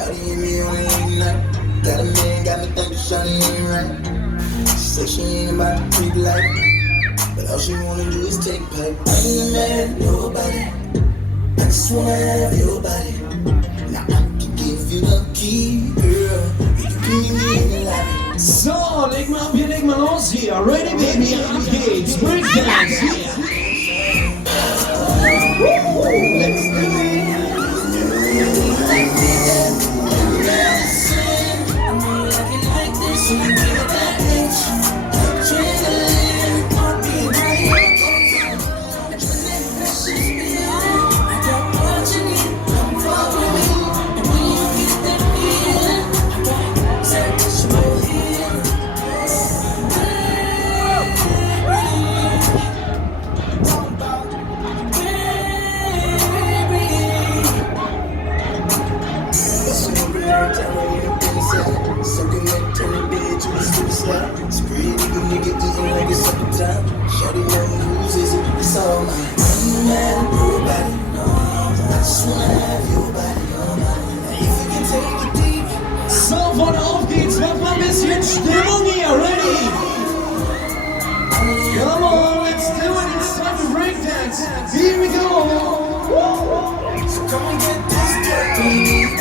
Shawty hit me on a late night. Got a man, got me thinking shawty ain't right. She say she ain't about to creep like, but all she wanna do is take pipe. I ain't mad at nobody, I just wanna have your body. Now I can give you the key, girl. You can meet me in the lobby. So, leg mal los hier. Ready, baby, ab geht's. Breakdance hier. Let's do it. Soaking up, turn the bed to a slip slide. Spray nigga eating like it's supper time. Shawty know whose is it? It's all mine. I ain't mad at nobody. I just wanna have your body. Now if you can take it deep. So, von auf geht's. Macht mal ein bisschen Stimmung hier. Ready? Come on, let's do it. It's time to breakdance. Here we go. So come and get this dirty.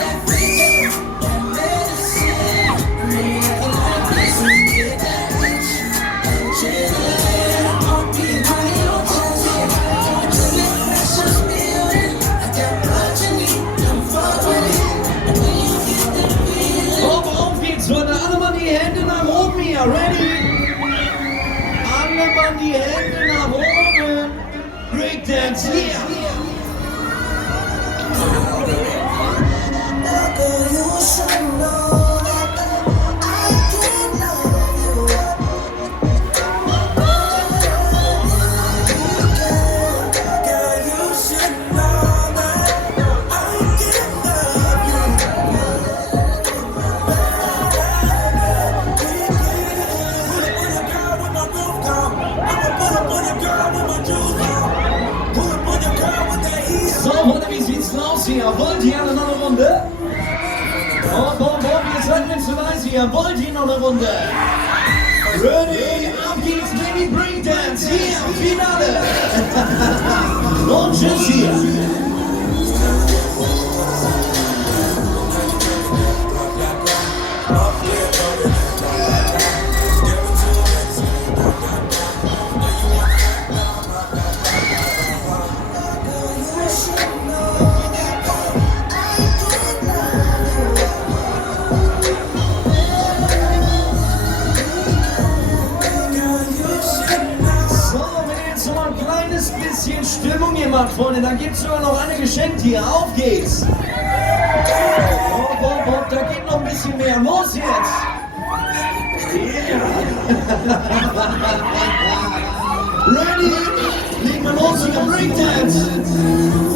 Ready? Alle Mann die Hände nach oben. Breakdance, yeah. Wollt ihr alle noch eine Runde? Boom, ihr seid nicht zu leise hier. Wollt ihr noch eine Runde? Ready? Ab geht's, Baby Breakdance. Hier, Finale. Und tschüss hier. Bisschen Stimmung gemacht, Freunde. Dann gibt's sogar noch eine geschenkt hier. Auf geht's! Da geht noch ein bisschen mehr. Los jetzt! Yeah. Ready? Legen wir los mit dem Breakdance!